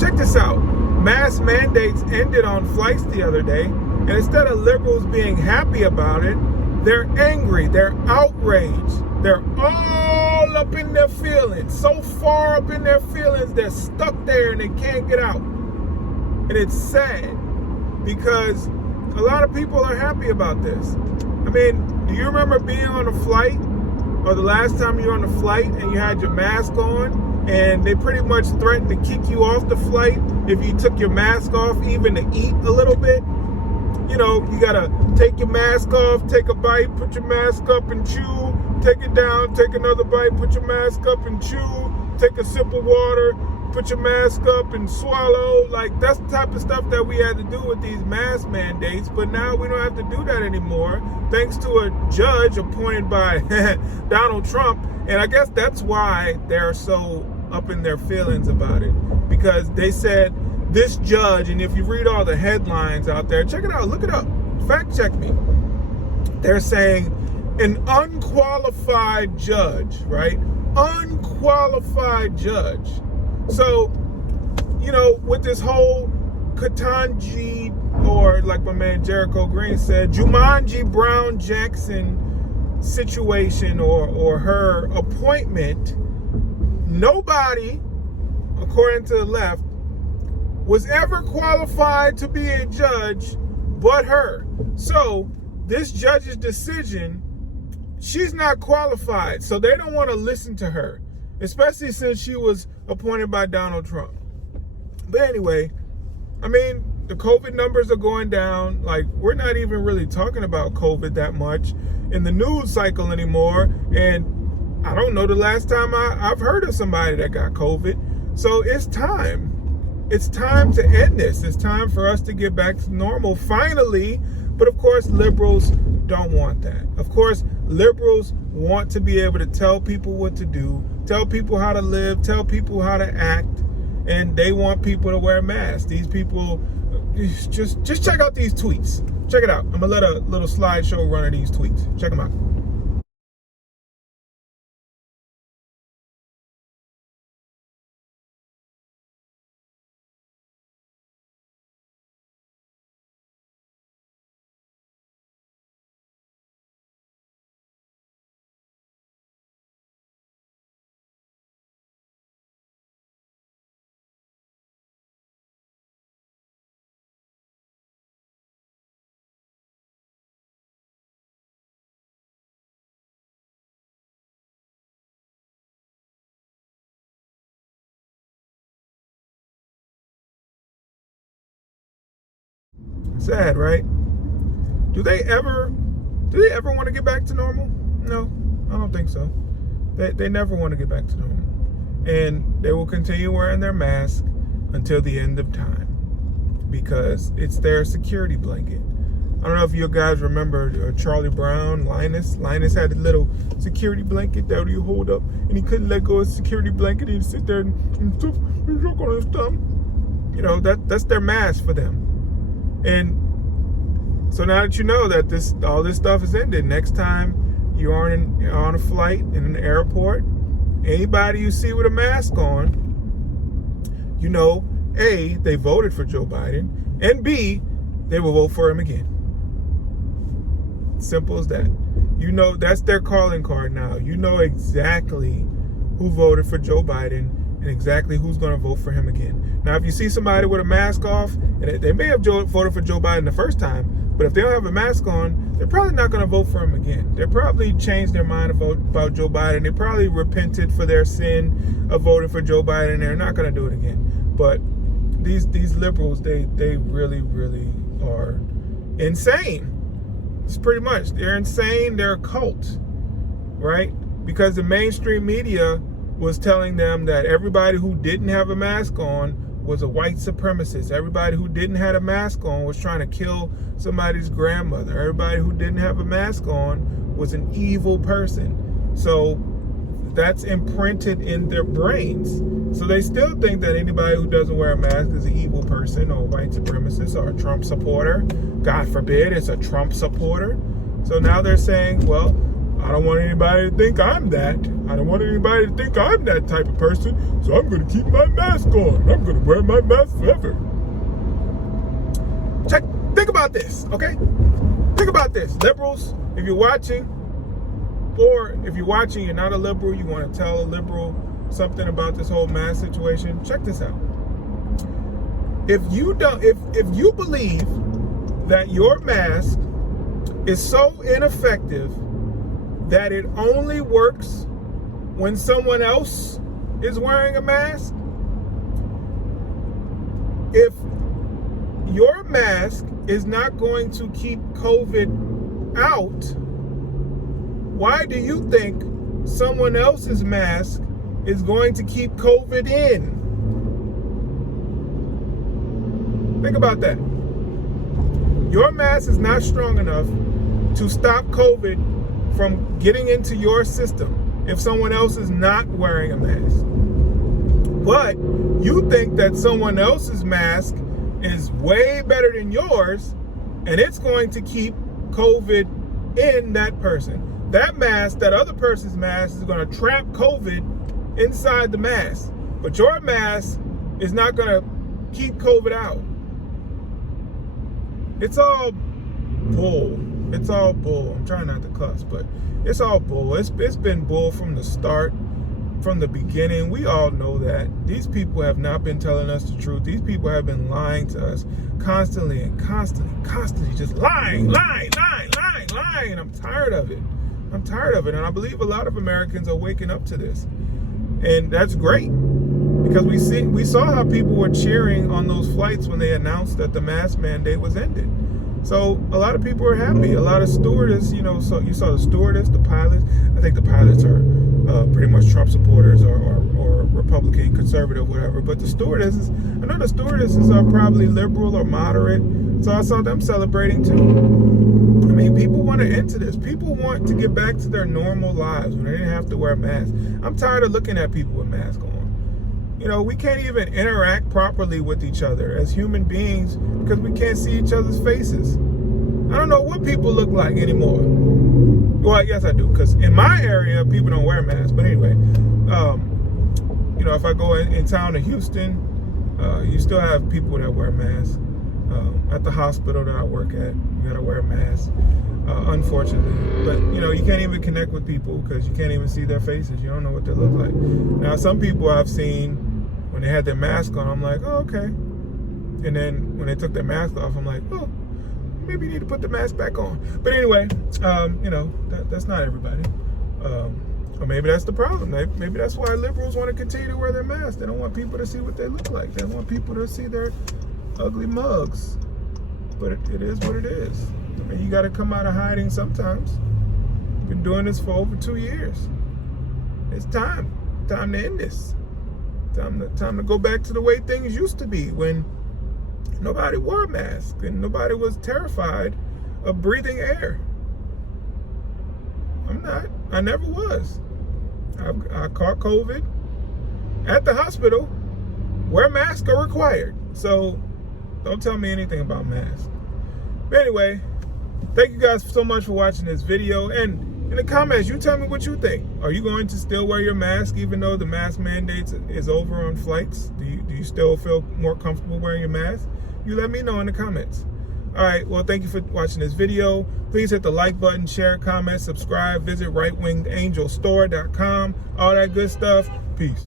check this out. Mask mandates ended on flights the other day, and instead of liberals being happy about it, they're angry, they're outraged, they're all up in their feelings, so far up in their feelings, they're stuck there and they can't get out. And it's sad because a lot of people are happy about this. I mean, do you remember being on a flight, or the last time you were on a flight and you had your mask on, and they pretty much threatened to kick you off the flight if you took your mask off, even to eat a little bit? You know, you gotta take your mask off, take a bite, put your mask up and chew, take it down, take another bite, put your mask up and chew, take a sip of water, put your mask up and swallow. Like, that's the type of stuff that we had to do with these mask mandates, but now we don't have to do that anymore, thanks to a judge appointed by Donald Trump. And I guess that's why they're so up in their feelings about it, because they said this judge, and if you read all the headlines out there, check it out, look it up, fact check me. They're saying an unqualified judge, right? Unqualified judge. So, you know, with this whole Ketanji, or like my man Jericho Green said, Jumanji Brown Jackson situation, or her appointment, nobody, according to the left, was ever qualified to be a judge but her. So this judge's decision, she's not qualified, so they don't want to listen to her, especially since she was appointed by Donald Trump. But anyway, I mean, the COVID numbers are going down. Like, we're not even really talking about COVID that much in the news cycle anymore. And I don't know the last time I've heard of somebody that got COVID. So it's time. It's time to end this. It's time for us to get back to normal finally. But of course, liberals don't want that. Of course, liberals want to be able to tell people what to do, tell people how to live, tell people how to act, and they want people to wear masks. These people, just check out these tweets. Check it out. I'm gonna let a little slideshow run of these tweets. Check them out. Sad, right? Do they ever want to get back to normal? No, I don't think so. They never want to get back to normal. And they will continue wearing their mask until the end of time, because it's their security blanket. I don't know if you guys remember Charlie Brown, Linus. Linus had a little security blanket that he hold up, and he couldn't let go of the security blanket. He'd sit there and look on his thumb. You know, that's their mask for them. And so now that you know that all this stuff is ended, next time you're on a flight in an airport, anybody you see with a mask on, you know, A, they voted for Joe Biden, and B, they will vote for him again. Simple as that. You know, that's their calling card now. You know exactly who voted for Joe Biden and exactly who's going to vote for him again. Now, if you see somebody with a mask off, and they may have voted for Joe Biden the first time, but if they don't have a mask on, they're probably not going to vote for him again. They probably changed their mind about Joe Biden. They probably repented for their sin of voting for Joe Biden, and they're not going to do it again. But these liberals, they really, really are insane. It's pretty much, they're insane. They're a cult, right? Because the mainstream media was telling them that everybody who didn't have a mask on was a white supremacist. Everybody who didn't have a mask on was trying to kill somebody's grandmother. Everybody who didn't have a mask on was an evil person. So that's imprinted in their brains. So they still think that anybody who doesn't wear a mask is an evil person, or a white supremacist, or a Trump supporter. God forbid it's a Trump supporter. So now they're saying, well, I don't want anybody to think I'm that. I don't want anybody to think I'm that type of person, so I'm going to keep my mask on. I'm going to wear my mask forever. Think about this, okay? Think about this. Liberals, if you're watching, or if you're watching, you're not a liberal, you want to tell a liberal something about this whole mask situation, check this out. If you believe that your mask is so ineffective that it only works when someone else is wearing a mask, if your mask is not going to keep COVID out, why do you think someone else's mask is going to keep COVID in? Think about that. Your mask is not strong enough to stop COVID from getting into your system if someone else is not wearing a mask. But you think that someone else's mask is way better than yours, and it's going to keep COVID in that person. That mask, that other person's mask, is going to trap COVID inside the mask. But your mask is not going to keep COVID out. It's all bull. It's all bull. I'm trying not to cuss, but it's all bull. It's been bull from the start, from the beginning. We all know that. These people have not been telling us the truth. These people have been lying to us constantly, just lying. And I'm tired of it. And I believe a lot of Americans are waking up to this. And that's great, because we saw how people were cheering on those flights when they announced that the mask mandate was ended. So a lot of people are happy. A lot of stewardess, so you saw the stewardess, the pilots. I think the pilots are pretty much Trump supporters or Republican, conservative, whatever. But the stewardesses, I know the stewardesses are probably liberal or moderate. So I saw them celebrating too. I mean, people want to enter this. People want to get back to their normal lives when they didn't have to wear masks. I'm tired of looking at people with masks on. We can't even interact properly with each other as human beings because we can't see each other's faces. I don't know what people look like anymore. Well, yes, I do, because in my area, people don't wear masks. But anyway, if I go in town to Houston, you still have people that wear masks. At the hospital that I work at, you gotta wear a mask, unfortunately. But, you can't even connect with people because you can't even see their faces. You don't know what they look like. Now, some people I've seen, when they had their mask on, I'm like, oh, okay. And then when they took their mask off, I'm like, oh, maybe you need to put the mask back on. But anyway, that's not everybody. Or maybe that's the problem. Maybe that's why liberals want to continue to wear their masks. They don't want people to see what they look like. They don't want people to see their ugly mugs. But it is what it is. I mean, you got to come out of hiding sometimes. Been doing this for over 2 years. It's time to end this. Time to go back to the way things used to be, when nobody wore a mask and nobody was terrified of breathing air. I'm not. I never was. I caught COVID at the hospital where masks are required. So don't tell me anything about masks. But anyway, thank you guys so much for watching this video. And in the comments, you tell me what you think. Are you going to still wear your mask even though the mask mandate is over on flights? Do you still feel more comfortable wearing your mask? You let me know in the comments. All right, well, thank you for watching this video. Please hit the like button, share, comment, subscribe, visit rightwingangelstore.com, all that good stuff. Peace.